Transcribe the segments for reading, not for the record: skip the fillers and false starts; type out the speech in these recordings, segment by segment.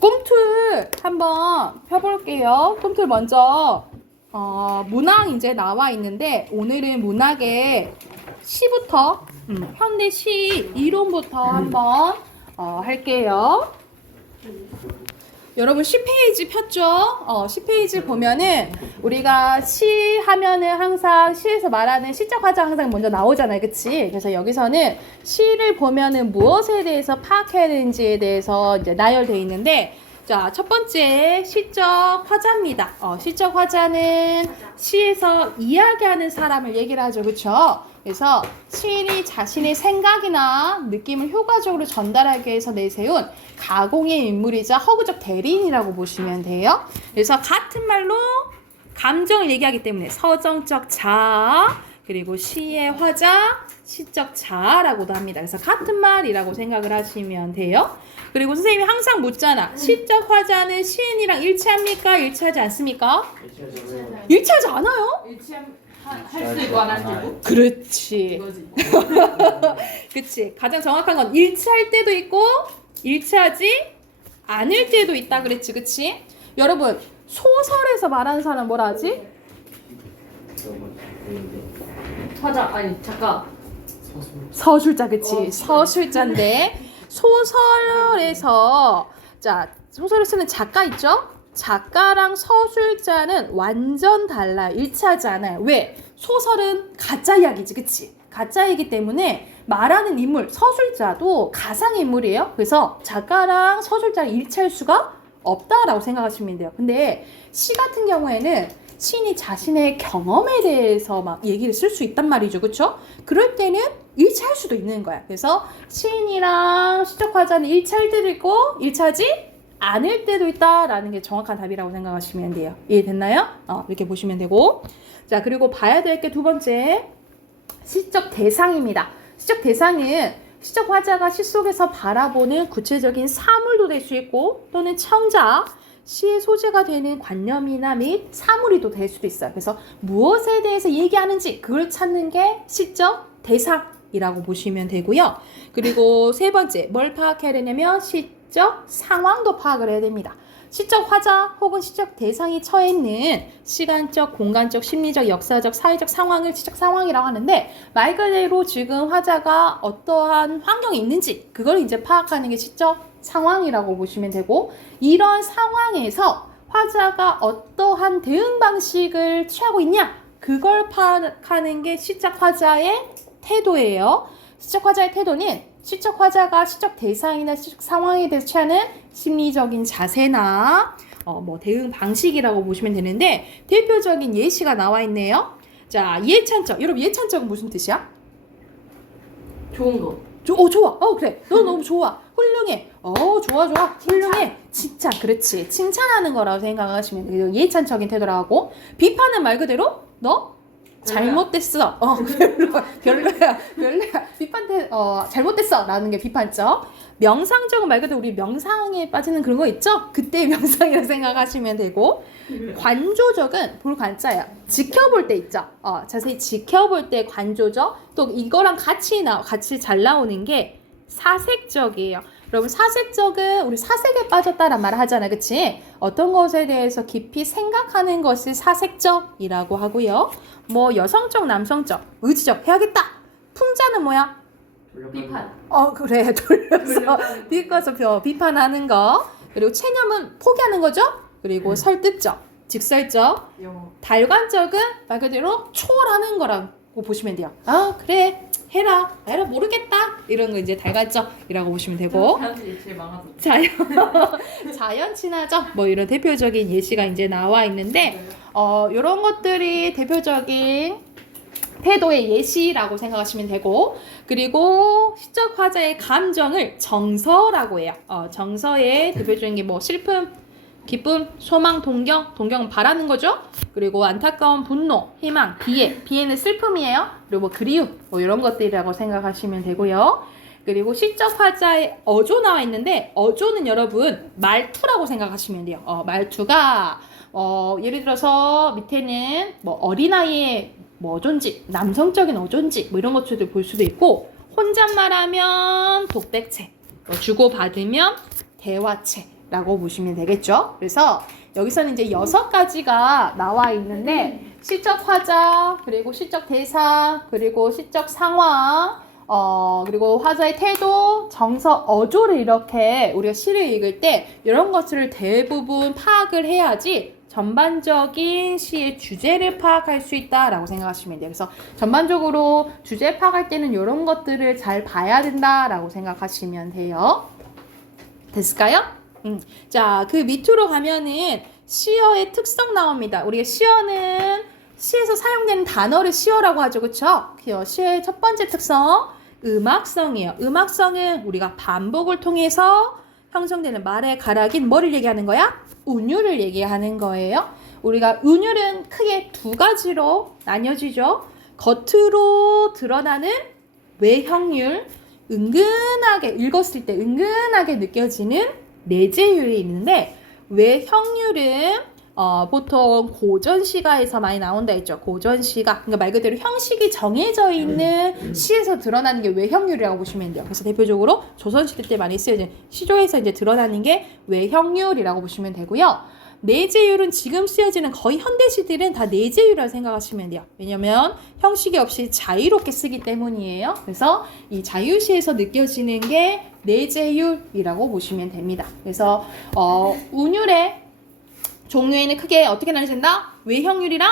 꿈틀 한번 펴볼게요. 꿈틀 먼저 문학 이제 나와 있는데 오늘은 문학의 시부터 현대 시 이론부터 한번 할게요. 여러분 10페이지 폈죠? 10페이지 보면은 우리가 시 하면은 항상 시에서 말하는 시적 화자 항상 먼저 나오잖아요. 그치? 그래서 여기서는 시를 보면은 무엇에 대해서 파악해야 되는지에 대해서 이제 나열되어 있는데 자, 첫 번째 시적 화자입니다. 시적 화자는 시에서 이야기하는 사람을 얘기를 하죠. 그쵸? 그래서 시인이 자신의 생각이나 느낌을 효과적으로 전달하기 위해서 내세운 가공의 인물이자 허구적 대리인이라고 보시면 돼요. 그래서 같은 말로 감정을 얘기하기 때문에 서정적 자아, 그리고 시의 화자, 시적 자아라고도 합니다. 그래서 같은 말이라고 생각을 하시면 돼요. 그리고 선생님이 항상 묻잖아. 시적 화자는 시인이랑 일치합니까? 일치하지 않습니까? 일치하지 않아요? 할 수도 있고 안 할 수도 있고. 그렇지. 이거지. 그치. 가장 정확한 건 일치할 때도 있고 일치하지 않을 때도 있다 그랬지. 그치? 여러분 소설에서 말하는 사람 뭐라 하지? 화자 아니 작가. 서술자. 그치? 서술자인데 소설에서 자 소설을 쓰는 작가 있죠? 작가랑 서술자는 완전 달라요. 일치하지 않아요. 왜? 소설은 가짜 이야기지. 그치? 가짜이기 때문에 말하는 인물, 서술자도 가상인물이에요. 그래서 작가랑 서술자랑 일치할 수가 없다라고 생각하시면 돼요. 근데 시 같은 경우에는 시인이 자신의 경험에 대해서 막 얘기를 쓸 수 있단 말이죠. 그쵸? 그럴 때는 일치할 수도 있는 거야. 그래서 시인이랑 시적 화자는 일치할 때도 있고 일치하지 않을 때도 있다라는 게 정확한 답이라고 생각하시면 돼요. 이해됐나요? 이렇게 보시면 되고. 자, 그리고 봐야 될 게 두 번째. 시적 대상입니다. 시적 대상은 시적 화자가 시 속에서 바라보는 구체적인 사물도 될 수 있고 또는 청자, 시의 소재가 되는 관념이나 및 사물이 또 될 수도 있어요. 그래서 무엇에 대해서 얘기하는지 그걸 찾는 게 시적 대상이라고 보시면 되고요. 그리고 세 번째, 뭘 파악해야 되냐면 시적 상황도 파악을 해야 됩니다. 시적 화자 혹은 시적 대상이 처해 있는 시간적, 공간적, 심리적, 역사적, 사회적 상황을 시적 상황이라고 하는데 말 그대로 지금 화자가 어떠한 환경에 있는지 그걸 이제 파악하는 게 시적 상황이라고 보시면 되고 이런 상황에서 화자가 어떠한 대응 방식을 취하고 있냐 그걸 파악하는 게 시적 화자의 태도예요. 시적 화자의 태도는 시적 화자가 시적 대상이나 시적 상황에 대해서 취하는 심리적인 자세나 대응 방식이라고 보시면 되는데 대표적인 예시가 나와 있네요. 자, 예찬적. 여러분 예찬적은 무슨 뜻이야? 좋은 거. 좋아. 그래. 너 너무 좋아. 훌륭해. 좋아. 훌륭해. 진짜 그렇지. 칭찬하는 거라고 생각하시면 돼요. 예찬적인 태도라고 하고 비판은 말 그대로 너 잘못됐어. 별로야. 비판 잘못됐어. 라는 게 비판적. 명상적은 말 그대로 우리 명상에 빠지는 그런 거 있죠? 그때 명상이라고 생각하시면 되고 관조적은 볼 관자야. 지켜볼 때 있죠? 자세히 지켜볼 때 관조적. 또 이거랑 같이 잘 나오는 게 사색적이에요. 여러분 사색적은 우리 사색에 빠졌다란 말을 하잖아. 그치? 어떤 것에 대해서 깊이 생각하는 것을 사색적이라고 하고요. 여성적, 남성적, 의지적 해야겠다. 풍자는 뭐야? 비판. 그래. 돌려서 비판하는 거. 그리고 체념은 포기하는 거죠. 그리고 설득적, 직설적, 영어. 달관적은 말 그대로 초월하는 거라고 보시면 돼요. 그래. 해라 모르겠다 이런 거 이제 달관적이라고 보시면 되고 사람들이 제일 많아서. 자연 친화적 이런 대표적인 예시가 이제 나와 있는데 이런 것들이 대표적인 태도의 예시라고 생각하시면 되고 그리고 시적 화자의 감정을 정서라고 해요. 정서의 대표적인 게 슬픔, 기쁨, 소망, 동경은 바라는 거죠. 그리고 안타까운 분노, 희망, 비애는 슬픔이에요. 그리고 그리움, 이런 것들이라고 생각하시면 되고요. 그리고 시적 화자의 어조 나와 있는데 어조는 여러분 말투라고 생각하시면 돼요. 말투가 예를 들어서 밑에는 어린아이의 어존지, 남성적인 어존지 이런 것들을 볼 수도 있고 혼잣말하면 독백체, 주고받으면 대화체 라고 보시면 되겠죠. 그래서 여기서는 이제 6가지가 나와 있는데 시적 화자, 그리고 시적 대사, 그리고 시적 상황, 그리고 화자의 태도, 정서, 어조를 이렇게 우리가 시를 읽을 때 이런 것들을 대부분 파악을 해야지 전반적인 시의 주제를 파악할 수 있다라고 생각하시면 돼요. 그래서 전반적으로 주제 파악할 때는 이런 것들을 잘 봐야 된다라고 생각하시면 돼요. 됐을까요? 자, 그 밑으로 가면은 시어의 특성 나옵니다. 우리가 시어는 시에서 사용되는 단어를 시어라고 하죠. 그쵸? 시어의 첫 번째 특성, 음악성이에요. 음악성은 우리가 반복을 통해서 형성되는 말의 가락인 뭐를 얘기하는 거야? 운율을 얘기하는 거예요. 우리가 운율은 크게 2가지로 나뉘어지죠. 겉으로 드러나는 외형률, 은근하게 읽었을 때 은근하게 느껴지는 내재율이 있는데, 외형률은 보통 고전시가에서 많이 나온다 했죠. 고전시가. 그러니까 말 그대로 형식이 정해져 있는 시에서 드러나는 게 외형률이라고 보시면 돼요. 그래서 대표적으로 조선시대 때 많이 쓰여진 시조에서 이제 드러나는 게 외형률이라고 보시면 되고요. 내재율은 지금 쓰여지는 거의 현대시들은 다 내재율이라고 생각하시면 돼요. 왜냐면 형식이 없이 자유롭게 쓰기 때문이에요. 그래서 이 자유시에서 느껴지는 게 내재율이라고 보시면 됩니다. 그래서 운율의 종류에는 크게 어떻게 나눠진다? 외형률이랑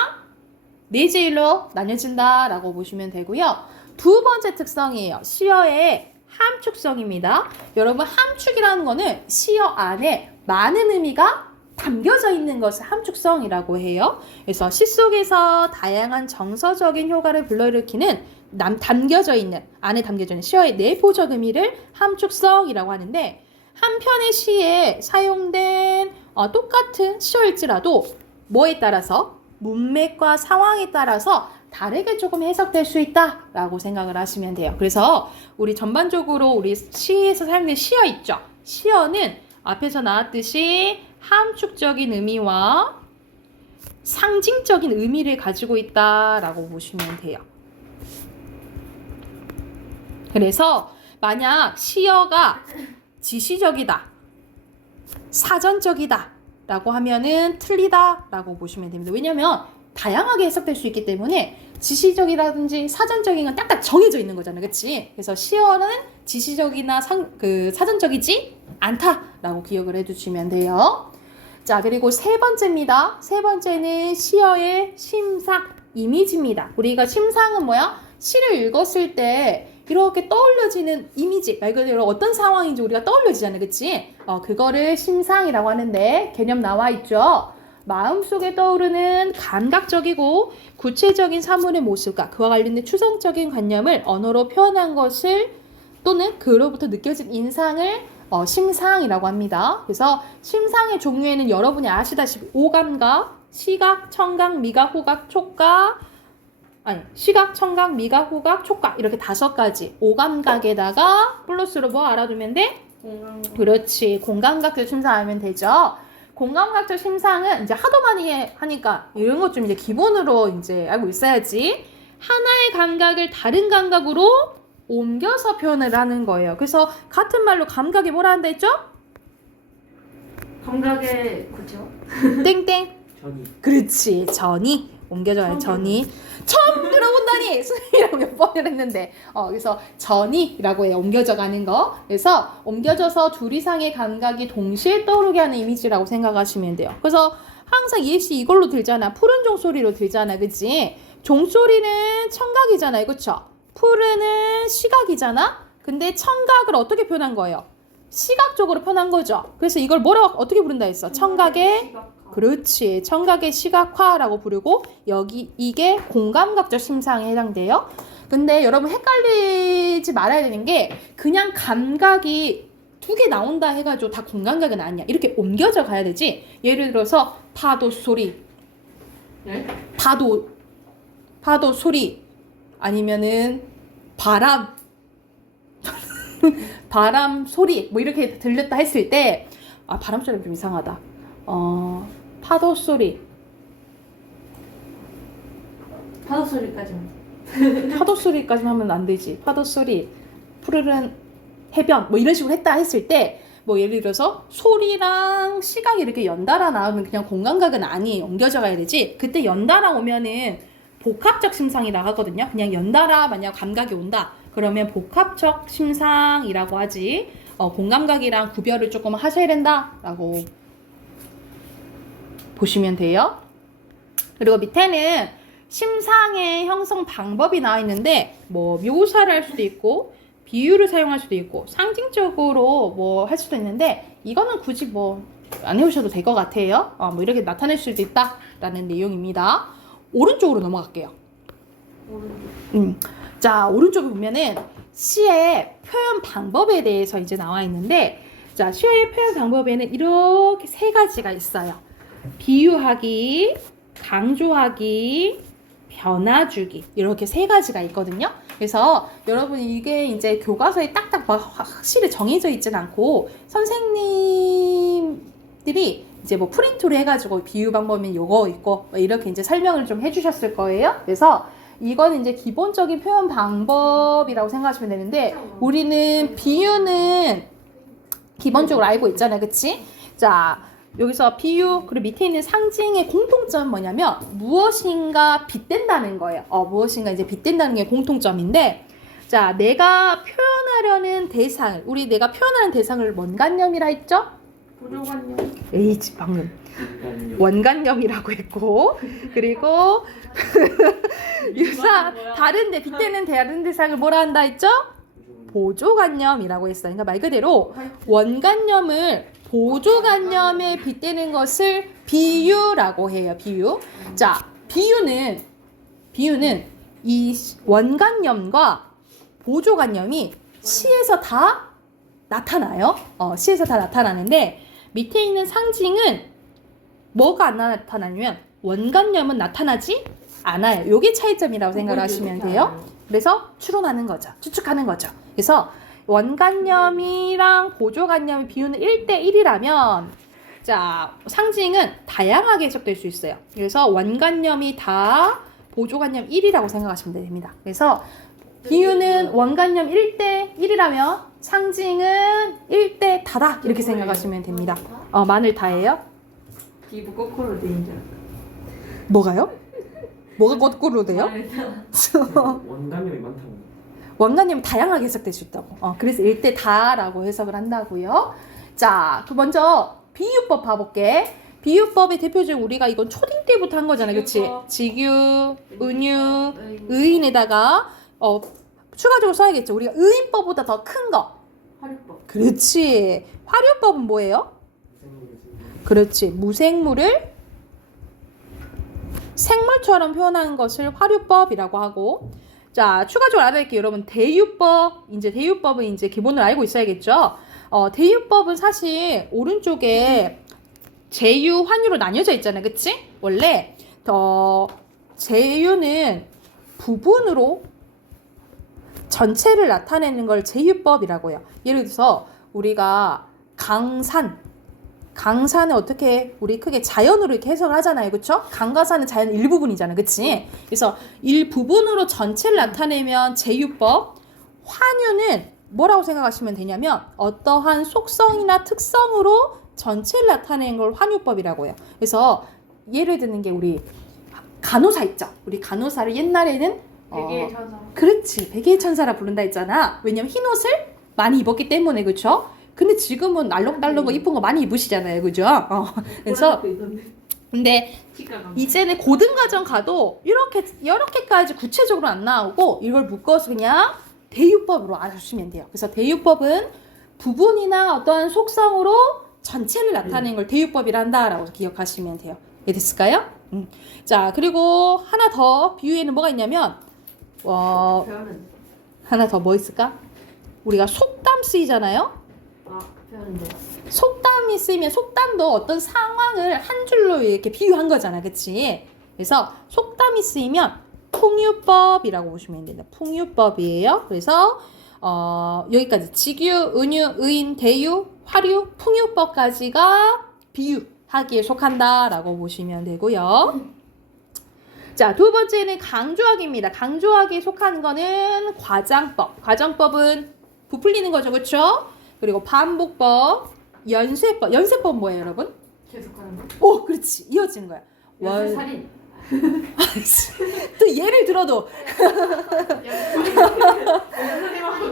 내재율로 나눠진다라고 보시면 되고요. 2번째 특성이에요. 시어의 함축성입니다. 여러분, 함축이라는 거는 시어 안에 많은 의미가 담겨져 있는 것을 함축성이라고 해요. 그래서 시 속에서 다양한 정서적인 효과를 불러일으키는 안에 담겨져 있는 시어의 내포적 의미를 함축성이라고 하는데, 한 편의 시에 사용된 똑같은 시어일지라도 뭐에 따라서, 문맥과 상황에 따라서 다르게 조금 해석될 수 있다라고 생각을 하시면 돼요. 그래서 우리 전반적으로 우리 시에서 사용된 시어 있죠. 시어는 앞에서 나왔듯이 함축적인 의미와 상징적인 의미를 가지고 있다라고 보시면 돼요. 그래서 만약 시어가 지시적이다, 사전적이다 라고 하면은 틀리다 라고 보시면 됩니다. 왜냐면 다양하게 해석될 수 있기 때문에 지시적이라든지 사전적인 건 딱딱 정해져 있는 거잖아요. 그치? 그래서 시어는 지시적이나 사전적이지 않다라고 기억을 해두시면 돼요. 자, 그리고 3번째입니다. 3번째는 시어의 심상, 이미지입니다. 우리가 심상은 뭐야? 시를 읽었을 때 이렇게 떠올려지는 이미지, 말 그대로 어떤 상황인지 우리가 떠올려지잖아요. 그치? 그거를 심상이라고 하는데, 개념 나와 있죠? 마음속에 떠오르는 감각적이고 구체적인 사물의 모습과 그와 관련된 추상적인 관념을 언어로 표현한 것을, 또는 그로부터 느껴진 인상을 심상이라고 합니다. 그래서 심상의 종류에는 여러분이 아시다시피 오감각, 시각, 청각, 미각, 후각, 촉각, 시각, 청각, 미각, 후각, 촉각, 이렇게 5가지 오감각에다가 플러스로 뭐 알아두면 돼? 공감. 그렇지, 공감각적 심상 알면 되죠. 공감각적 심상은 이제 하도 많이 하니까 이런 것 좀 이제 기본으로 이제 알고 있어야지. 하나의 감각을 다른 감각으로 옮겨서 표현을 하는 거예요. 그래서 같은 말로 감각이 뭐라 한다 했죠? 감각의 구체화? 땡땡. 전이. 그렇지, 전이 옮겨져 가는 전이. 처음 들어본다니 수능이라고 몇 번을 했는데, 그래서 전이라고 해요. 옮겨져 가는 거. 그래서 옮겨져서 둘 이상의 감각이 동시에 떠오르게 하는 이미지라고 생각하시면 돼요. 그래서 항상 예시 이걸로 들잖아. 푸른 종소리로 들잖아. 그치? 종소리는 청각이잖아요. 그쵸? 푸른은 시각이잖아. 근데 청각을 어떻게 표현한 거예요? 시각적으로 표현한 거죠. 그래서 이걸 어떻게 부른다 했어? 청각의, 그렇지, 청각의 시각화라고 부르고, 여기 이게 공감각적 심상에 해당돼요. 근데 여러분 헷갈리지 말아야 되는 게, 그냥 감각이 2개 나온다 해가지고 다 공감각은 아니야. 이렇게 옮겨져 가야 되지. 예를 들어서 파도 소리, 네? 파도 소리, 아니면은 바람 소리, 뭐 이렇게 들렸다 했을 때, 바람 소리가 좀 이상하다. 파도 소리. 파도 소리까지만. 파도 소리까지만 하면 안 되지. 파도 소리, 푸르른 해변, 뭐 이런 식으로 했다 했을 때, 뭐 예를 들어서 소리랑 시각이 이렇게 연달아 나오면 그냥 공감각은 아니에요. 옮겨져 가야 되지. 그때 연달아 오면은 복합적 심상이라고 하거든요. 그냥 연달아 만약 감각이 온다. 그러면 복합적 심상이라고 하지. 공감각이랑 구별을 조금 하셔야 된다라고 보시면 돼요. 그리고 밑에는 심상의 형성 방법이 나와 있는데 뭐 묘사를 할 수도 있고 비유를 사용할 수도 있고 상징적으로 뭐 할 수도 있는데 이거는 굳이 뭐 안 해오셔도 될 것 같아요. 뭐 이렇게 나타낼 수도 있다라는 내용입니다. 오른쪽으로 넘어갈게요. 자, 오른쪽에 보면은 시의 표현 방법에 대해서 이제 나와 있는데, 자, 시의 표현 방법에는 이렇게 세 가지가 있어요. 비유하기, 강조하기, 변화주기, 이렇게 세 가지가 있거든요. 그래서 여러분 이게 이제 교과서에 딱딱 확실히 정해져 있진 않고 선생님들이 이제 뭐 프린트로 해가지고 비유 방법은 요거 있고 뭐 이렇게 이제 설명을 좀 해주셨을 거예요. 그래서 이거는 이제 기본적인 표현 방법이라고 생각하시면 되는데 우리는 비유는 기본적으로 알고 있잖아요. 그치? 자, 여기서 비유 그리고 밑에 있는 상징의 공통점은 뭐냐면 무엇인가 빗댄다는 거예요. 무엇인가 이제 빗댄다는 게 공통점인데 자, 내가 표현하려는 대상을 우리 내가 표현하는 대상을 원관념이라 했죠? 보조관념. 에이지 방금 원관념이라고 했고 그리고 유사 다른데 빗대는 다른 대상을 뭐라 한다 했죠? 보조관념이라고 했어요. 그러니까 말 그대로 원관념을 보조관념에 빗대는 것을 비유라고 해요. 비유. 자, 비유는 이 원관념과 보조관념이 시에서 다 나타나요. 시에서 다 나타나는데 밑에 있는 상징은 뭐가 안 나타나냐면 원관념은 나타나지 않아요. 요게 차이점이라고 생각하시면 돼요. 그래서 추론하는 거죠. 추측하는 거죠. 그래서 원관념이랑 보조관념의 비율은 1대1이라면 자, 상징은 다양하게 해석될 수 있어요. 그래서 원관념이 다 보조관념 1이라고 생각하시면 됩니다. 그래서 비유는 원관념 1대1이라면 상징은 1대 다다 이렇게 생각하시면 됩니다. 마늘 다예요? 기부 거꾸로 되는 줄 알았어. 뭐가요? 뭐가 거꾸로 돼요? 원관념이 많다고. 원관념이 다양하게 해석될 수 있다고. 그래서 1대 다라고 해석을 한다고요. 자, 그 먼저 비유법 봐볼게. 비유법의 대표적인 우리가 이건 초딩 때부터 한 거잖아, 그치? 직유, 은유, 의인에다가 추가적으로 써야겠죠. 우리가 의인법보다 더 큰 거. 화류법. 그렇지. 화류법은 뭐예요? 그렇지. 무생물을 생물처럼 표현하는 것을 화류법이라고 하고, 자, 추가적으로 알아둘게요. 여러분, 대유법은 이제 기본을 알고 있어야겠죠. 대유법은 사실 오른쪽에 제유, 환유로 나뉘어져 있잖아요. 그치? 원래, 제유는 부분으로 전체를 나타내는 걸 제유법이라고 해요. 예를 들어서, 우리가 강산을 어떻게 우리 크게 자연으로 이렇게 해석을 하잖아요. 그쵸? 강과 산은 자연 일부분이잖아. 그치? 그래서 일부분으로 전체를 나타내면 제유법. 환유는 뭐라고 생각하시면 되냐면 어떠한 속성이나 특성으로 전체를 나타내는 걸 환유법이라고 해요. 그래서 예를 드는 게 우리 간호사 있죠? 우리 간호사를 옛날에는 되게 천사. 그렇지. 백의의 천사라 부른다 했잖아. 왜냐면 흰 옷을 많이 입었기 때문에. 그쵸? 근데 지금은 알록달록 거 이쁜 거 많이 입으시잖아요. 그죠? 그래서 근데 이제는 고등과정 가도 이렇게까지 구체적으로 안 나오고 이걸 묶어서 그냥 대유법으로 알아주시면 돼요. 그래서 대유법은 부분이나 어떤 속성으로 전체를 나타내는 걸 대유법이라 한다라고 기억하시면 돼요. 이해됐을까요? 자, 그리고 하나 더 비유에는 뭐가 있냐면 표현은. 하나 더 뭐 있을까? 우리가 속담 쓰이잖아요. 표현인데. 속담이 쓰이면 속담도 어떤 상황을 한 줄로 이렇게 비유한 거잖아. 그치? 그래서 속담이 쓰이면 풍유법이라고 보시면 됩니다. 풍유법이에요. 그래서 여기까지 직유, 은유, 의인, 대유, 화류, 풍유법까지가 비유하기에 속한다라고 보시면 되고요. 자, 두 번째는 강조하기입니다. 강조하기에 속하는 거는 과장법. 과장법은 부풀리는 거죠. 그렇죠? 그리고 반복법, 연쇄법. 연쇄법 뭐예요, 여러분? 계속하는 거. 오, 그렇지. 이어지는 거야. 연쇄 살인. 또 예를 들어도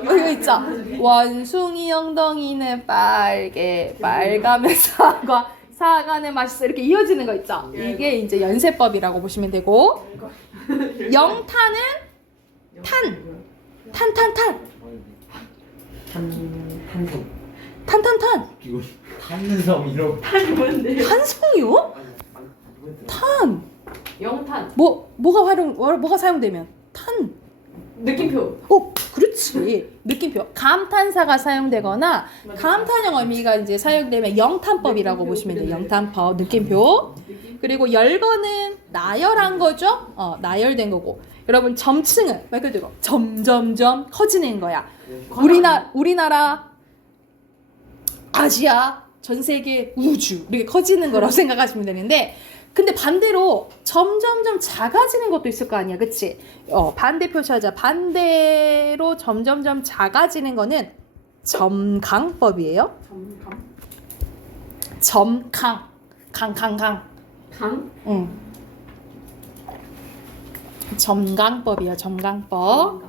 이거 있죠. 원숭이 엉덩이는 빨개, 빨가면 사과, 사과는 맛있어. 이렇게 이어지는 거 있죠. 이게 이제 연쇄법이라고 보시면 되고, 영탄은 탄탄탄, 탄성. 탄탄탄, 이거 탄성 이런. 탄이 뭔데? 탄성이요? 탄. 영탄. 뭐가 사용되면 탄. 느낌표. 그렇지. 느낌표. 감탄사가 사용되거나 감탄형 의미가 이제 사용되면 영탄법이라고 보시면 돼요. 영탄법, 느낌표. 그리고 열거는 나열한 거죠. 나열된 거고. 여러분 점층은 말 그대로 점점점 커지는 거야. 우리나라, 아시아, 전 세계, 우주 이렇게 커지는 거라고 생각하시면 되는데, 근데 반대로 점점점 작아지는 것도 있을 거 아니야, 그치? 반대 표시하자. 반대로 점점점 작아지는 거는 점강법이에요. 점강, 강강강. 강? 응. 점강법이야, 점강법.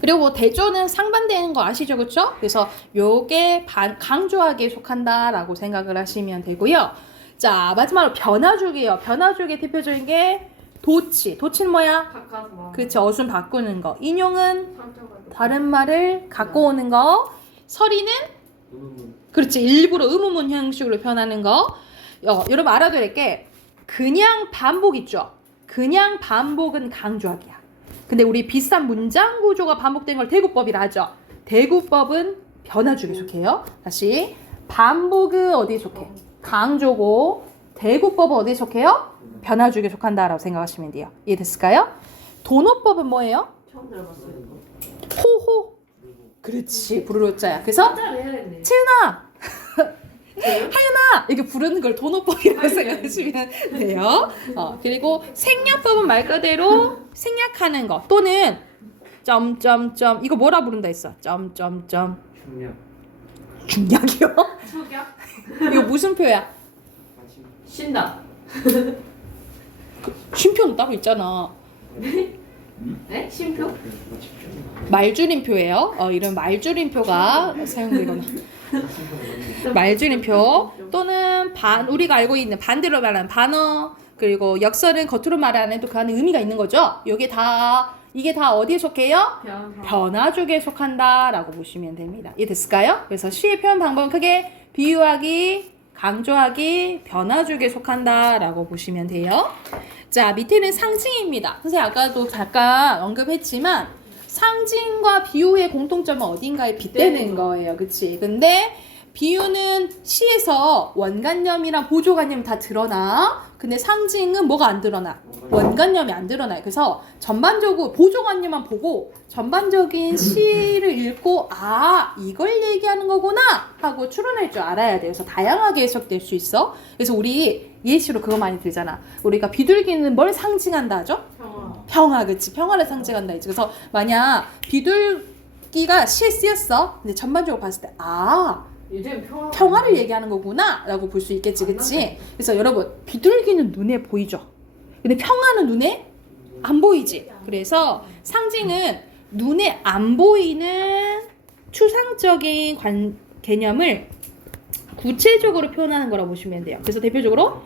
그리고 뭐 대조는 상반되는 거 아시죠, 그렇죠? 그래서 요게 강조하기에 속한다라고 생각을 하시면 되고요. 자, 마지막으로 변화주기예요. 변화주기의 대표적인 게 도치. 도치는 뭐야? 가까스마. 그치, 어순 바꾸는 거. 인용은 상처가 다른 말을 갖고 오는 거. 서리는 의문문. 그렇지, 일부러 의문문 형식으로 표현하는 거. 여러분 알아둬야 될 게 그냥 반복 있죠. 그냥 반복은 강조하기야. 근데 우리 비슷한 문장 구조가 반복된 걸 대구법이라 하죠. 대구법은 변화주기에 속해요. 다시, 반복은 어디에 속해? 강조고, 대구법은 어디에 속해요? 변화주기에 속한다라고 생각하시면 돼요. 이해됐을까요? 도노법은 뭐예요? 처음 들어봤어요. 호호. 그렇지, 부르르자야. 그래서 한자를 해야 되네. 채은아, 하윤아 이렇게 부르는 걸 도노법이라고 생각하시면 돼요. 그리고 생략법은 말 그대로 생략하는 거, 또는 점점점, 이거 뭐라 부른다 했어? 점점점. 중량. 중략이요? 축약? 이거 무슨 표야? 마침. 쉰다. 쉼표는 따로 있잖아. 네? 쉼표? 말줄임표예요. 이런 말줄임표가 사용되거나. 말줄임표, 또는 우리가 알고 있는 반대로 말하는 반어, 그리고 역설은 겉으로 말 안 해도 그 안에 의미가 있는 거죠. 이게 다 어디에 속해요? 변화주기에 속한다라고 보시면 됩니다. 이해됐을까요? 그래서 시의 표현 방법은 크게 비유하기, 강조하기, 변화주기에 속한다라고 보시면 돼요. 자, 밑에는 상징입니다. 선생님 아까도 잠깐 언급했지만 상징과 비유의 공통점은 어딘가에 빗대는 거예요. 그치? 근데 비유는 시에서 원관념이랑 보조관념이 다 드러나. 근데 상징은 뭐가 안 드러나? 원관념이 안 드러나요. 그래서 전반적으로 보조관념만 보고 전반적인 시를 읽고 이걸 얘기하는 거구나 하고 추론할 줄 알아야 돼요. 그래서 다양하게 해석될 수 있어. 그래서 우리 예시로 그거 많이 들잖아. 우리가 비둘기는 뭘 상징한다 하죠? 평화, 그치? 평화를 상징한다 했지. 그래서 만약 비둘기가 시에 쓰였어. 근데 전반적으로 봤을 때 요즘 평화를 얘기하는 거구나 라고 볼 수 있겠지, 그치? 그래서 여러분, 비둘기는 눈에 보이죠? 근데 평화는 눈에 안 보이지? 그래서 상징은 눈에 안 보이는 추상적인 개념을 구체적으로 표현하는 거라고 보시면 돼요. 그래서 대표적으로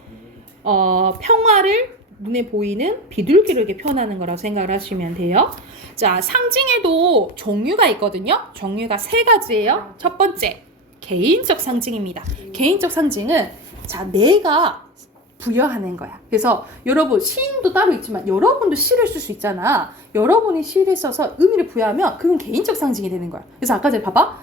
평화를 눈에 보이는 비둘기를 이렇게 표현하는 거라고 생각을 하시면 돼요. 자, 상징에도 종류가 있거든요. 종류가 3가지예요. 첫 번째, 개인적 상징입니다. 개인적 상징은 내가 부여하는 거야. 그래서 여러분, 시인도 따로 있지만 여러분도 시를 쓸 수 있잖아. 여러분이 시를 써서 의미를 부여하면 그건 개인적 상징이 되는 거야. 그래서 아까 전에 봐봐.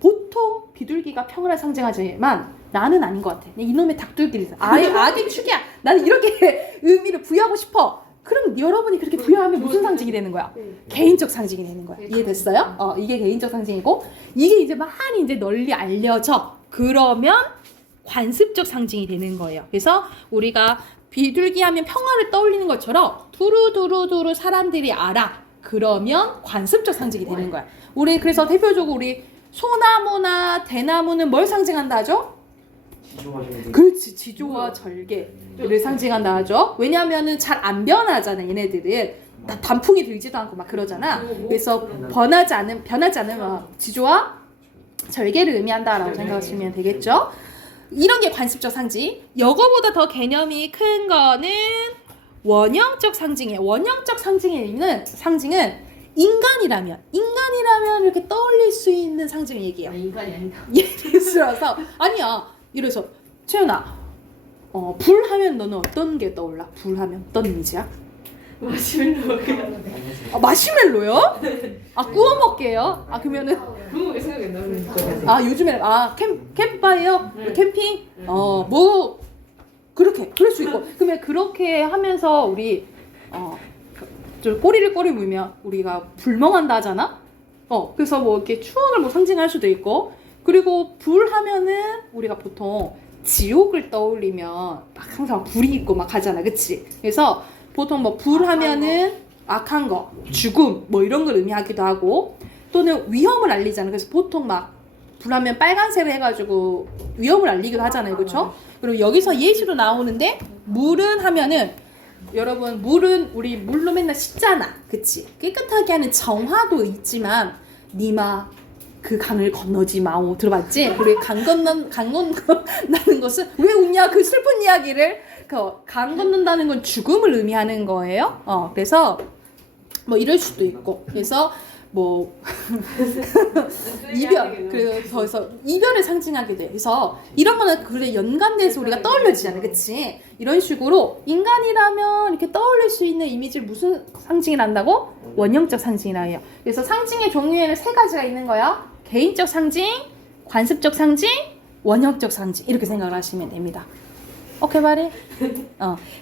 보통 비둘기가 평화를 상징하지만 나는 아닌 것 같아. 이놈의 닭둘기를 악의 축이야. 나는 이렇게 의미를 부여하고 싶어. 그럼 여러분이 그렇게 부여하면 무슨 상징이 되는 거야? 개인적 상징이 되는 거야. 이해됐어요? 이게 개인적 상징이고, 이게 이제 많이 이제 널리 알려져. 그러면 관습적 상징이 되는 거예요. 그래서 우리가 비둘기 하면 평화를 떠올리는 것처럼 두루두루두루 사람들이 알아. 그러면 관습적 상징이 되는 거야. 그래서 대표적으로 우리 소나무나 대나무는 뭘 상징한다 하죠? 지조하시는 그렇지, 지조와 절개를 상징한다 하죠. 왜냐하면은 잘 안 변하잖아, 얘네들은. 다 단풍이 들지도 않고 막 그러잖아. 그래서 변하지 않은 지조와 절개를 의미한다라고 생각하시면 되겠죠. 이런 게 관습적 상징. 이거보다 더 개념이 큰 거는 원형적 상징이에요. 원형적 상징은 인간이라면 이렇게 떠올릴 수 있는 상징을 얘기해요. 나 인간이 아니다. 예를 들어서 아니야. 이래서 채연아, 불 하면 너는 어떤 게 떠올라? 불 하면 어떤 이미지야? 마시멜로 마시멜로요? 구워 먹게요. 그러면은 그런 게 생각이 안 나는 요즘에 캠프파이어, 캠핑, 뭐 그럴 수 있고. 그러면 그렇게 하면서 우리 좀 꼬리를 물면 우리가 불멍한다 하잖아. 그래서 뭐 이렇게 추억을 뭐 상징할 수도 있고. 그리고 불 하면은 우리가 보통 지옥을 떠올리면 막 항상 불이 있고 막 하잖아, 그치? 그래서 보통 뭐 불 하면은 악한 거, 죽음 뭐 이런 걸 의미하기도 하고, 또는 위험을 알리잖아. 그래서 보통 막 불하면 빨간색을 해가지고 위험을 알리기도 하잖아요, 그렇죠? 그리고 여기서 예시로 나오는데 물은 하면은 여러분 물은 우리 물로 맨날 씻잖아, 그치? 깨끗하게 하는 정화도 있지만 니마 그 강을 건너지 마오, 들어봤지? 그리고 강 건넌다는 것은 왜 웃냐? 그 슬픈 이야기를 강 건넌다는 건 죽음을 의미하는 거예요. 그래서 뭐 이럴 수도 있고, 그래서 뭐 이별, 그래서 이별을 상징하기도 해. 그래서 이런 거는 그래 연관돼서 우리가 떠올려지잖아, 그치? 이런 식으로 인간이라면 이렇게 떠올릴 수 있는 이미지를 무슨 상징이 난다고? 원형적 상징이라 해요. 그래서 상징의 종류에는 3가지가 있는 거야. 개인적 상징, 관습적 상징, 원형적 상징, 이렇게 생각을 하시면 됩니다. 오케이, 말해?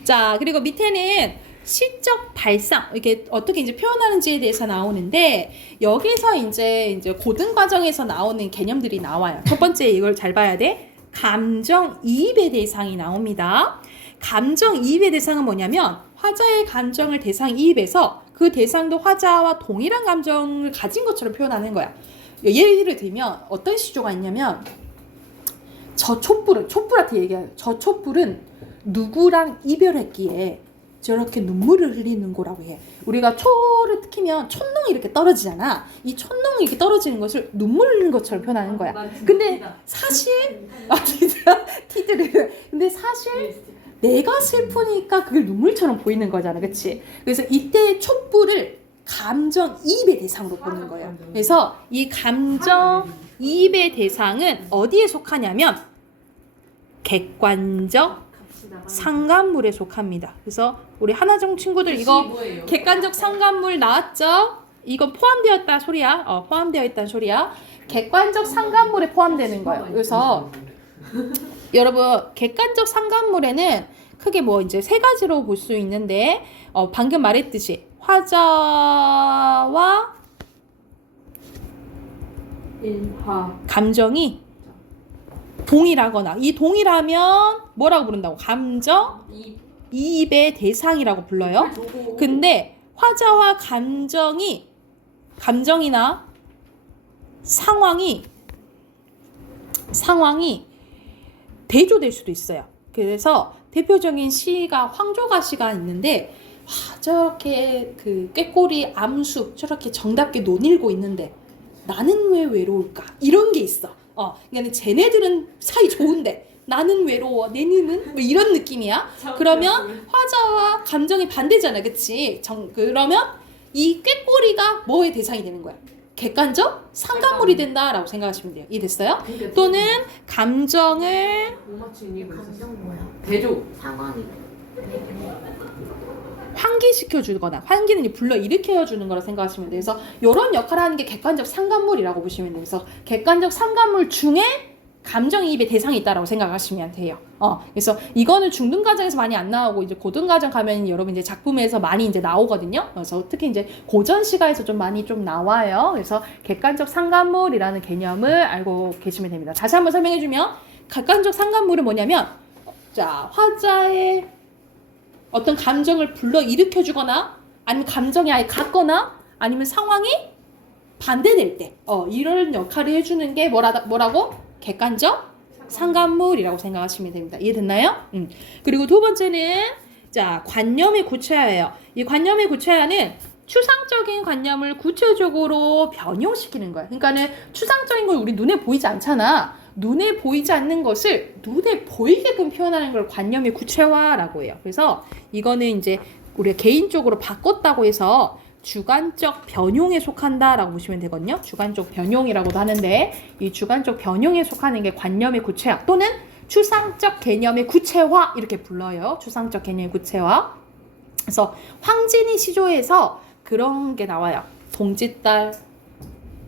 자, 그리고 밑에는 시적 발상, 이렇게 어떻게 이제 표현하는지에 대해서 나오는데, 여기서 이제 고등 과정에서 나오는 개념들이 나와요. 첫 번째, 이걸 잘 봐야 돼. 감정이입의 대상이 나옵니다. 감정이입의 대상은 뭐냐면, 화자의 감정을 대상이입해서 그 대상도 화자와 동일한 감정을 가진 것처럼 표현하는 거야. 예를 들면 어떤 시조가 있냐면, 저 촛불한테 얘기해요. 저 촛불은 누구랑 이별했기에 저렇게 눈물을 흘리는 거라고 해. 우리가 초를 키면 촛농이 이렇게 떨어지잖아. 이 촛농이 이렇게 떨어지는 것을 눈물 흘리는 것처럼 표현하는 거야. 근데 사실 티들을 근데 사실 내가 슬프니까 그게 눈물처럼 보이는 거잖아, 그치? 그래서 이때 촛불을 감정이입의 대상으로 보는 거예요. 그래서 이 감정이입의 대상은 어디에 속하냐면 객관적 상간물에 속합니다. 그래서 우리 하나종 친구들 이거 객관적 상간물 나왔죠? 이거 포함되었다 소리야. 포함되어 있다는 소리야. 객관적 상간물에 포함되는 거예요. 그래서 여러분 객관적 상간물에는 크게 뭐 이제 3가지로 볼 수 있는데, 방금 말했듯이 화자와 감정이 동일하거나, 이 동일하면 뭐라고 부른다고? 감정이입의 대상이라고 불러요. 근데 화자와 감정이나 상황이 대조될 수도 있어요. 그래서 대표적인 시가 황조가 시가 있는데, 저렇게 그 꾀꼬리 암수 저렇게 정답게 논일고 있는데 나는 왜 외로울까? 이런 게 있어. 그러니까 쟤네들은 사이 좋은데 나는 외로워, 내니는 뭐 이런 느낌이야. 그러면 화자와 감정이 반대잖아, 그치? 그러면 이 꾀꼬리가 뭐의 대상이 되는 거야? 객관적 상간물이 된다라고 생각하시면 돼요. 이해됐어요? 또는 감정을 감정 뭐야? 대조 상황이 환기시켜주거나, 환기는 불러일으켜주는 거라 생각하시면 돼요. 그래서 이런 역할을 하는 게 객관적 상간물이라고 보시면 돼요. 그래서 객관적 상간물 중에 감정이입의 대상이 있다라고 생각하시면 돼요. 그래서 이거는 중등과정에서 많이 안 나오고 이제 고등과정 가면 여러분 이제 작품에서 많이 이제 나오거든요. 그래서 특히 이제 고전 시가에서 좀 많이 좀 나와요. 그래서 객관적 상간물이라는 개념을 알고 계시면 됩니다. 다시 한번 설명해주면, 객관적 상간물은 뭐냐면, 자, 화자의 어떤 감정을 불러 일으켜주거나, 아니면 감정이 아예 같거나, 아니면 상황이 반대될 때 이런 역할을 해주는 게 뭐라고? 객관적 상관물이라고 생각하시면 됩니다. 이해됐나요? 그리고 두 번째는 자 관념의 구체화예요. 이 관념의 구체화는 추상적인 관념을 구체적으로 변형시키는 거야. 그러니까는 추상적인 걸 우리 눈에 보이지 않잖아. 눈에 보이지 않는 것을 눈에 보이게끔 표현하는 걸 관념의 구체화라고 해요. 그래서 이거는 이제 우리가 개인적으로 바꿨다고 해서 주관적 변용에 속한다라고 보시면 되거든요. 주관적 변용이라고도 하는데 이 주관적 변용에 속하는 게 관념의 구체화 또는 추상적 개념의 구체화 이렇게 불러요. 추상적 개념의 구체화. 그래서 황진이 시조에서 그런 게 나와요. 동짓달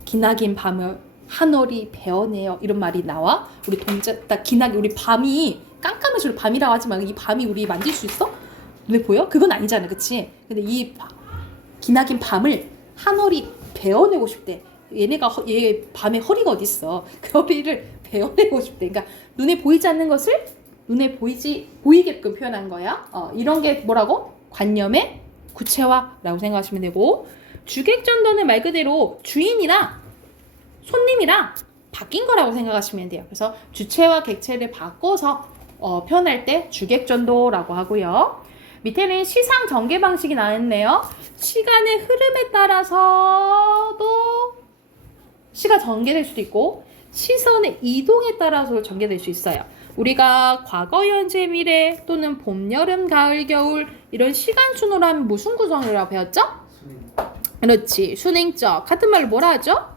기나긴 밤을 하늘이 베어내요 이런 말이 나와. 우리 동짓달 기나긴 우리 밤이 깜깜해서 밤이라고 하지만 이 밤이 우리 만질 수 있어? 눈에 보여? 그건 아니잖아, 그치? 근데 이 기나긴 밤을 하늘이 베어내고 싶대. 얘 밤에 허리가 어딨어? 그 허리를 베어내고 싶대. 그러니까 눈에 보이지 않는 것을 눈에 보이게끔 표현한 거야. 이런 게 뭐라고? 관념의 구체화라고 생각하시면 되고 주객전도는 말 그대로 주인이랑 손님이랑 바뀐 거라고 생각하시면 돼요. 그래서 주체와 객체를 바꿔서 표현할 때 주객전도라고 하고요. 밑에는 시상 전개 방식이 나왔네요. 시간의 흐름에 따라서도 시가 전개될 수도 있고 시선의 이동에 따라서 전개될 수 있어요. 우리가 과거, 현재, 미래 또는 봄, 여름, 가을, 겨울 이런 시간 순으로 하면 무슨 구성이라고 배웠죠? 수능. 그렇지. 순행적. 같은 말로 뭐라 하죠?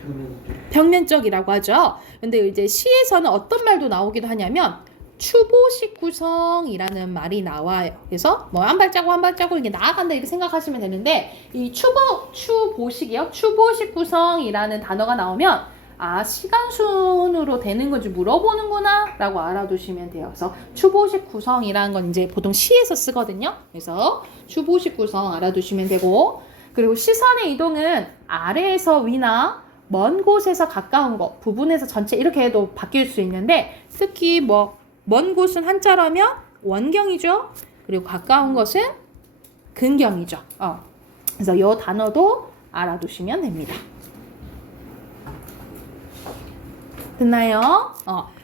평면적. 평면적이라고 하죠. 근데 이제 시에서는 어떤 말도 나오기도 하냐면 추보식 구성이라는 말이 나와요. 그래서 뭐 한 발자국 한 발자국 이렇게 나아간다 이렇게 생각하시면 되는데 이 추보식이요. 추보식 구성이라는 단어가 나오면 시간순으로 되는 건지 물어보는구나 라고 알아두시면 돼요. 그래서 추보식 구성이라는 건 이제 보통 시에서 쓰거든요. 그래서 추보식 구성 알아두시면 되고 그리고 시선의 이동은 아래에서 위나 먼 곳에서 가까운 곳, 부분에서 전체 이렇게 해도 바뀔 수 있는데 특히 뭐 먼 곳은 한자로 하면 원경이죠. 그리고 가까운 것은 근경이죠. 그래서 이 단어도 알아두시면 됩니다. 됐나요?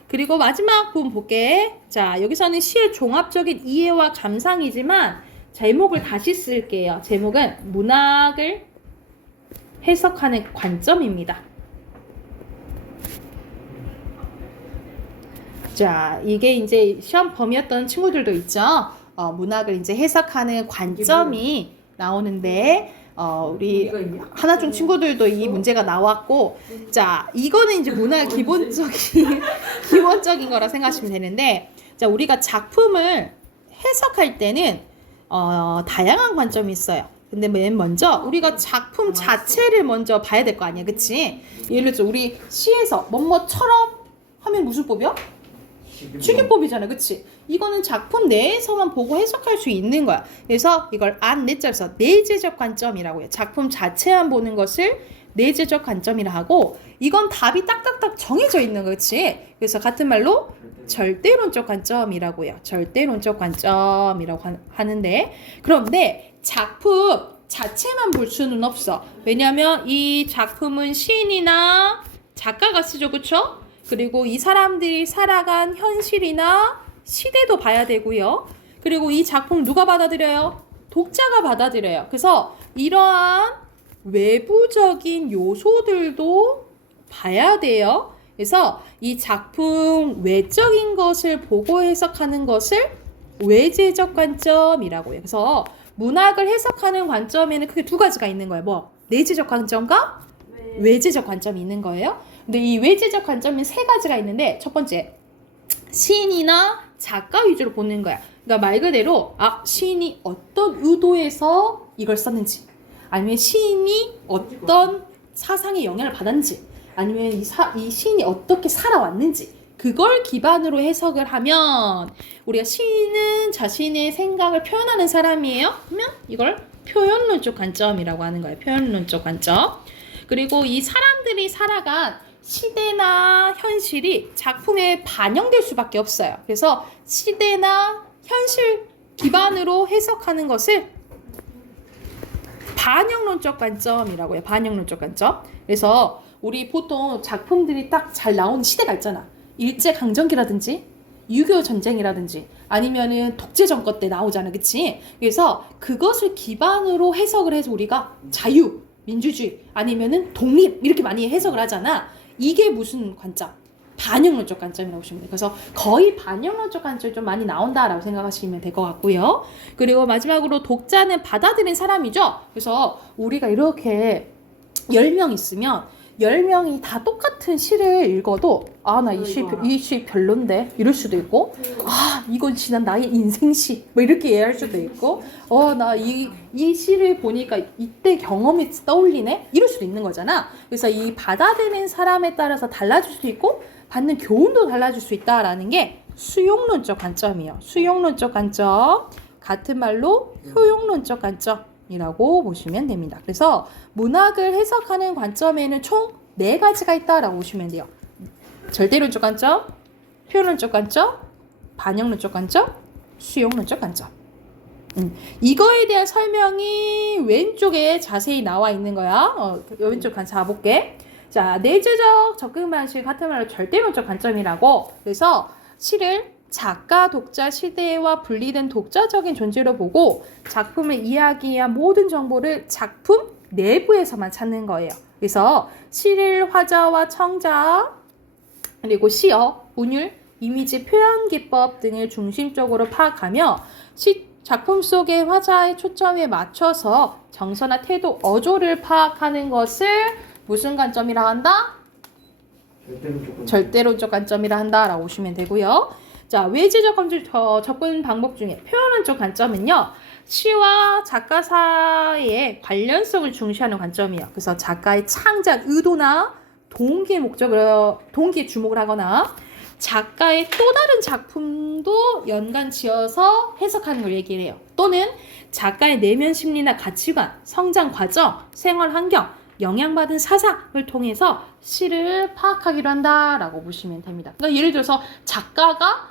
그리고 마지막 부분 볼게. 자, 여기서는 시의 종합적인 이해와 감상이지만 제목을 다시 쓸게요. 제목은 문학을 해석하는 관점입니다. 자, 이게 이제 시험 범위였던 친구들도 있죠. 문학을 이제 해석하는 관점이 나오는데 우리 하나중 친구들도 이 문제가 나왔고 자 이거는 이제 문화의 기본적인 거라 생각하시면 되는데 자 우리가 작품을 해석할 때는 다양한 관점이 있어요. 근데 맨 먼저 우리가 작품 자체를 먼저 봐야 될 거 아니야, 그치? 예를 들어 우리 시에서 뭐뭐처럼 하면 무슨 법이야? 취기법이잖아, 그치? 이거는 작품 내에서만 보고 해석할 수 있는 거야. 그래서 이걸 내자에서 내재적 관점이라고 해요. 작품 자체만 보는 것을 내재적 관점이라 하고 이건 답이 딱딱딱 정해져 있는 거, 그치? 그래서 같은 말로 절대론적 관점이라고 해요. 절대론적 관점이라고 하는데 그런데 작품 자체만 볼 수는 없어. 왜냐면 이 작품은 시인이나 작가가 쓰죠, 그쵸? 그리고 이 사람들이 살아간 현실이나 시대도 봐야 되고요. 그리고 이 작품 누가 받아들여요? 독자가 받아들여요. 그래서 이러한 외부적인 요소들도 봐야 돼요. 그래서 이 작품 외적인 것을 보고 해석하는 것을 외재적 관점이라고 해요. 그래서 문학을 해석하는 관점에는 크게 두 가지가 있는 거예요. 뭐? 내재적 관점과 외재적 관점이 있는 거예요. 근데 이 외재적 관점이 세 가지가 있는데 첫 번째 시인이나 작가 위주로 보는 거야. 그러니까 말 그대로 시인이 어떤 의도에서 이걸 썼는지 아니면 시인이 어떤 사상의 영향을 받았는지 아니면 이 시인이 어떻게 살아왔는지 그걸 기반으로 해석을 하면 우리가 시인은 자신의 생각을 표현하는 사람이에요. 그러면 이걸 표현론적 관점이라고 하는 거예요. 표현론적 관점. 그리고 이 사람들이 살아간 시대나 현실이 작품에 반영될 수밖에 없어요. 그래서 시대나 현실 기반으로 해석하는 것을 반영론적 관점이라고 해요. 반영론적 관점. 그래서 우리 보통 작품들이 딱 잘 나오는 시대가 있잖아. 일제강점기라든지 6.25 전쟁이라든지 아니면은 독재 정권 때 나오잖아. 그치? 그래서 그것을 기반으로 해석을 해서 우리가 자유, 민주주의 아니면은 독립 이렇게 많이 해석을 하잖아. 이게 무슨 관점? 반영론적 관점이라고 보시면 돼요. 그래서 거의 반영론적 관점이 좀 많이 나온다라고 생각하시면 될 것 같고요. 그리고 마지막으로 독자는 받아들인 사람이죠. 그래서 우리가 이렇게 10명 있으면 10명이 다 똑같은 시를 읽어도 아, 나 이 시 별론데 이럴 수도 있고 아, 이건 지난 나의 인생시 뭐 이렇게 이해할 수도 있고 나 이 시를 보니까 이때 경험이 떠올리네 이럴 수도 있는 거잖아. 그래서 이 받아들이는 사람에 따라서 달라질 수 있고 받는 교훈도 달라질 수 있다라는 게 수용론적 관점이에요. 수용론적 관점 같은 말로 효용론적 관점이라고 보시면 됩니다. 그래서 문학을 해석하는 관점에는 총 4가지가 있다라고 보시면 돼요. 절대론적 관점, 효용론적 관점, 반영론적 관점, 수용론적 관점. 이거에 대한 설명이 왼쪽에 자세히 나와 있는 거야. 왼쪽 간 잡아볼게. 자, 내재적 접근 방식 같은 말로 절대론적 관점이라고. 그래서 시를 작가, 독자, 시대와 분리된 독자적인 존재로 보고 작품을 이야기한 모든 정보를 작품 내부에서만 찾는 거예요. 그래서 시를 화자와 청자, 그리고 시어, 운율, 이미지, 표현 기법 등을 중심적으로 파악하며 작품 속의 화자의 초점에 맞춰서 정서나 태도, 어조를 파악하는 것을 무슨 관점이라 한다? 절대론적 관점이라 한다라고 보시면 되고요. 자, 외지적 접근 방법 중에 표현론적 관점은요. 시와 작가 사이의 관련성을 중시하는 관점이에요. 그래서 작가의 창작 의도나 동기에 주목을 하거나 작가의 또 다른 작품도 연관 지어서 해석하는 걸 얘기를 해요. 또는 작가의 내면 심리나 가치관, 성장 과정, 생활 환경, 영향받은 사상을 통해서 시를 파악하기로 한다라고 보시면 됩니다. 그러니까 예를 들어서 작가가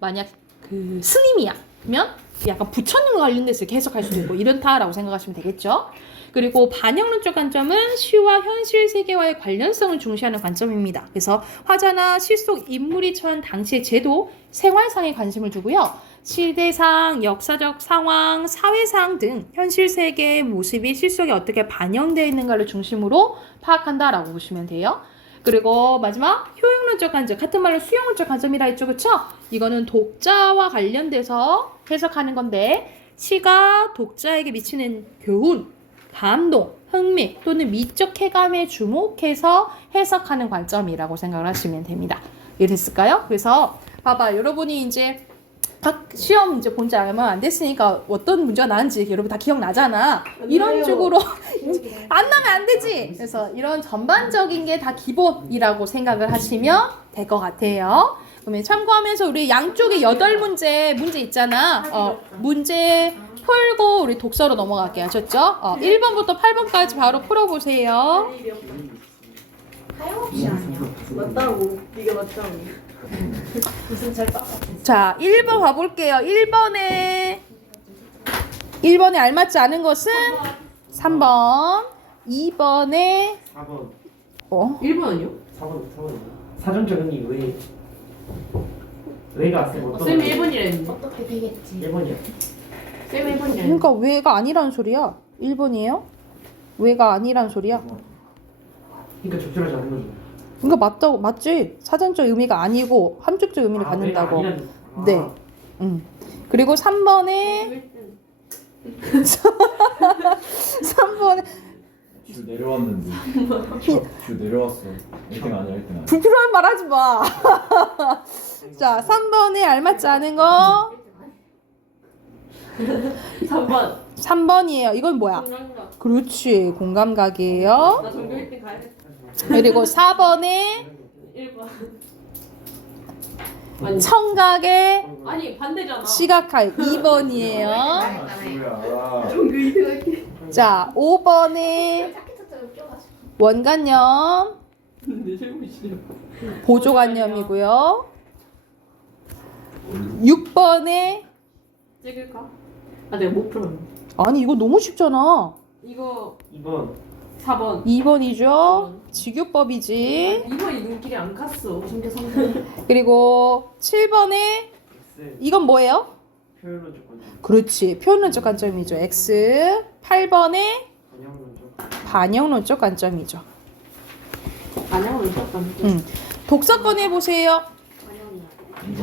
만약 그 스님이야. 그러면 약간 부처님과 관련돼서 이렇게 해석할 수도 있고 이렇다라고 생각하시면 되겠죠. 그리고 반영론적 관점은 시와 현실 세계와의 관련성을 중시하는 관점입니다. 그래서 화자나 시 속 인물이 처한 당시의 제도, 생활상에 관심을 두고요. 시대상, 역사적 상황, 사회상 등 현실 세계의 모습이 시 속에 어떻게 반영되어 있는가를 중심으로 파악한다라고 보시면 돼요. 그리고 마지막 효용론적 관점, 같은 말로 수용론적 관점이라 했죠. 그쵸? 이거는 독자와 관련돼서 해석하는 건데 시가 독자에게 미치는 교훈, 감동, 흥미 또는 미적 쾌감에 주목해서 해석하는 관점이라고 생각을 하시면 됩니다. 이해됐을까요? 그래서 봐봐, 여러분이 이제 각 시험 이제 본지 얼마 안 됐으니까 어떤 문제가 나는지 여러분 다 기억나잖아. 이런 식으로 안 나면 안 되지. 그래서 이런 전반적인 게 다 기본이라고 생각을 하시면 될 것 같아요. 그러면 참고하면서 우리 양쪽에 8문제 있잖아. 문제 풀고 우리 독서로 넘어갈게요. 아셨죠? 1번부터 8번까지 바로 풀어보세요. 하염없이 아니야. 맞다고. 네가 맞다고. 무슨 잘 빡. 자, 1번 봐볼게요. 1번에 알맞지 않은 것은 3번, 2번에 4번. 1번 아니요? 4번. 사전적 의미 왜가 쌤 어떤 쌤이 1번이라 했는데. 어떻게 되겠지? 1번이야. 쌤 1번이라 그러니까 왜가 아니라는 소리야? 1번이에요? 왜가 아니라는 소리야? 그러니까 적절하지 않은 거죠. 그러니까 맞지? 사전적 의미가 아니고 함축적 의미를 갖는다고. 네. 그리고 3번에 3번에 주 내려왔는데 주 내려왔어. 1등 아니야 1등 아니야. 불필요한 말 하지 마. 자, 3번에 알맞지 않은 거 3번. 3번이에요. 이건 뭐야? 공감각. 그렇지. 공감각이에요. 나 전교 1등 가야겠다. 그리고 4번에 1번. 아니, 청각의 아니 반대잖아. 시각할 2번이에요. 뭐야? 전교 2등 할게. 자, 5번에 착해 착해 껴가지고. 원관념, 내 질문 싫어. 보조관념이고요. 6번에 찍을까? 아 내가 못 풀었네. 아니 이거 너무 쉽잖아. 이거 2번 4번. 2번이죠. 직유법이지. 2번이 눈길이 안 갔어. 전개 성분. 그리고 7번에 X 이건 뭐예요? 표현론적 관점 그렇지. 표현론적 관점이죠. X. 8번에 반영론적 반영론적 관점이죠. 반영은 어떤 독서권 해보세요.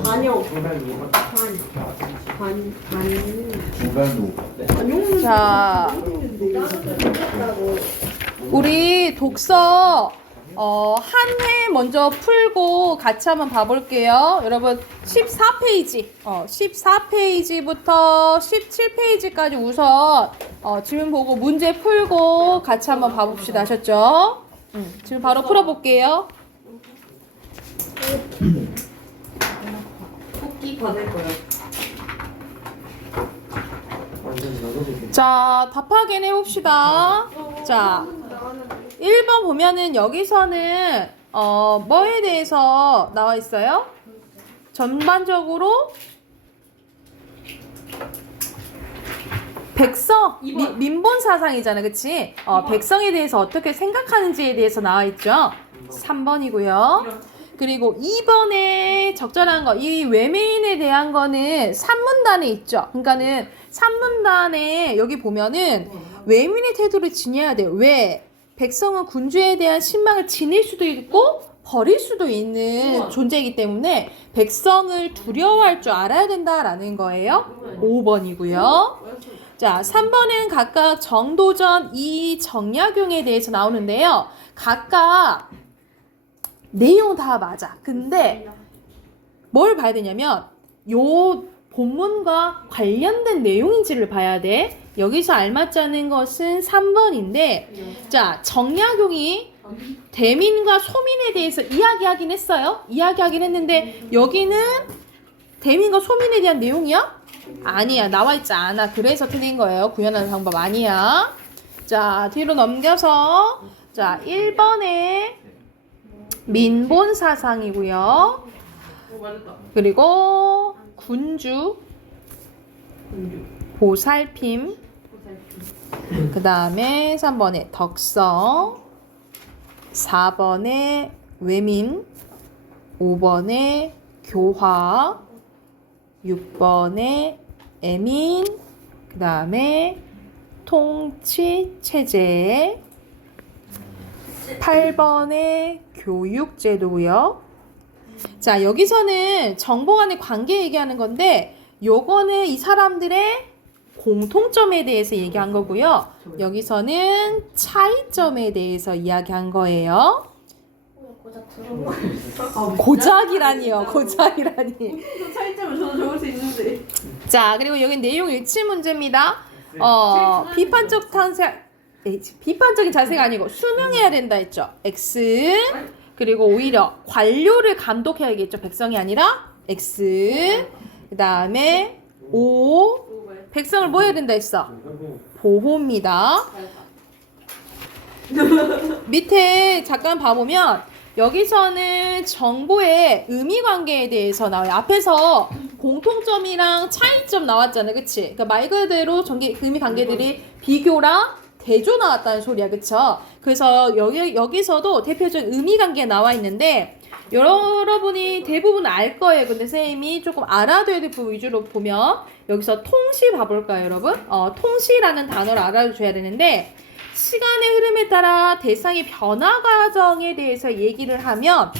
반영. 정답 2번 중간도 반영. 자, 우리 독서 한 회 먼저 풀고 같이 한번 봐볼게요. 여러분 14페이지 14페이지부터 17페이지까지 우선 질문 보고 문제 풀고 같이 한번 봐봅시다. 아셨죠? 지금 바로 풀어볼게요. 토끼 받을 거야. 완전 나눠줄게 자, 답 확인해봅시다. 자, 1번 보면은 여기서는 뭐에 대해서 나와 있어요? 전반적으로 백성, 이번. 민본 사상이잖아, 그치? 이번. 백성에 대해서 어떻게 생각하는지에 대해서 나와 있죠? 3번이고요. 그리고 2번에 적절한 거, 이 외메인에 대한 거는 산문단에 있죠. 그러니까는 산문단에 여기 보면은 외민의 태도를 지녀야 돼요. 왜? 백성은 군주에 대한 신망을 지닐 수도 있고 버릴 수도 있는 우와. 존재이기 때문에 백성을 두려워할 줄 알아야 된다라는 거예요. 5번이고요. 자, 3번은 각각 정도전, 정약용에 대해서 나오는데요. 각각 내용 다 맞아. 근데 뭘 봐야 되냐면 요 본문과 관련된 내용인지를 봐야 돼. 여기서 알맞자는 것은 3번인데 자, 정약용이 대민과 소민에 대해서 이야기하긴 했어요. 이야기하긴 했는데 여기는 대민과 소민에 대한 내용이야? 아니야. 나와 있지 않아. 그래서 틀린 거예요. 구현하는 방법 아니야. 자, 뒤로 넘겨서 자, 1번에 민본 사상이고요. 그리고 군주, 보살핌, 그 다음에 3번에 덕성, 4번에 외민, 5번에 교화, 6번에 애민, 그 다음에 통치체제, 8번에 교육제도고요. 자, 여기서는 정보 간의 관계 얘기하는 건데 요거는 이 사람들의 공통점에 대해서 얘기한 거고요. 여기서는 차이점에 대해서 이야기한 거예요. 고작이라니요. 고작이라니. 차이점을 저도 적을 수 있는데. 자, 그리고 여기 내용 일치 문제입니다. 비판적인 자세가 아니고 수능해야 된다 했죠. X. 그리고 오히려 관료를 감독해야겠죠. 백성이 아니라 X. 그 다음에 O. 백성을 뭐 해야 된다 했어? 보호입니다. 밑에 잠깐 봐보면 여기서는 정보의 의미 관계에 대해서 나와요. 앞에서 공통점이랑 차이점 나왔잖아요. 그치? 그러니까 말 그대로 의미 관계들이 비교랑 대조 나왔다는 소리야. 그쵸? 그래서 여기서도 대표적인 의미 관계가 나와 있는데 여러분이 대부분 알 거예요. 근데 선생님이 조금 알아둬야 될 부분 위주로 보면 여기서 통시 봐볼까요, 여러분? 통시라는 단어를 알아줘야 되는데 시간의 흐름에 따라 대상의 변화 과정에 대해서 얘기를 하면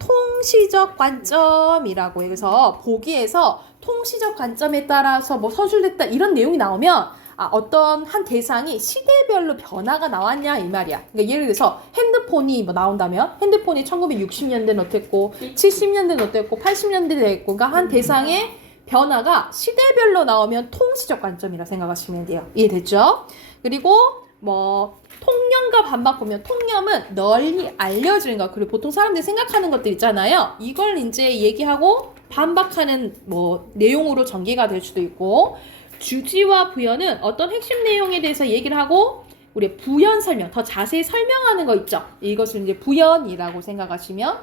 통시적 관점이라고 해요. 그래서 보기에서 통시적 관점에 따라서 뭐 서술됐다 이런 내용이 나오면 어떤 한 대상이 시대별로 변화가 나왔냐 이 말이야. 그러니까 예를 들어서 핸드폰이 뭐 나온다면 핸드폰이 1960년대는 어땠고 70년대는 어땠고 80년대는 어땠고 그러니까 한 대상의 변화가 시대별로 나오면 통시적 관점이라 생각하시면 돼요. 이해됐죠? 그리고 뭐 통념과 반박 보면 통념은 널리 알려지는 거. 그리고 보통 사람들이 생각하는 것들 있잖아요. 이걸 이제 얘기하고 반박하는 뭐 내용으로 전개가 될 수도 있고 주지와 부연은 어떤 핵심 내용에 대해서 얘기를 하고 우리 부연 설명, 더 자세히 설명하는 거 있죠. 이것을 이제 부연이라고 생각하시면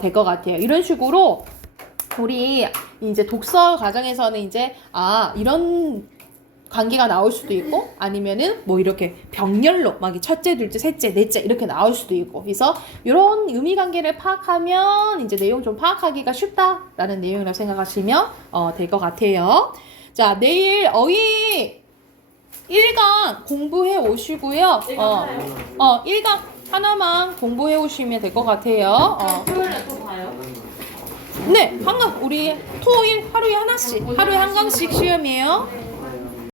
될 것 같아요. 이런 식으로 우리 이제 독서 과정에서는 이제 이런 관계가 나올 수도 있고 아니면은 뭐 이렇게 병렬로 막 첫째, 둘째, 셋째, 넷째 이렇게 나올 수도 있고 그래서 이런 의미 관계를 파악하면 이제 내용 좀 파악하기가 쉽다라는 내용이라고 생각하시면 될 것 같아요. 자, 내일 어휘 1강 공부해 오시고요. 1강 하나만 공부해 오시면 될 것 같아요. 토요일에 또 봐요? 네, 한강 우리 토일 하루에 하나씩 하루에 한 강씩 시험이에요.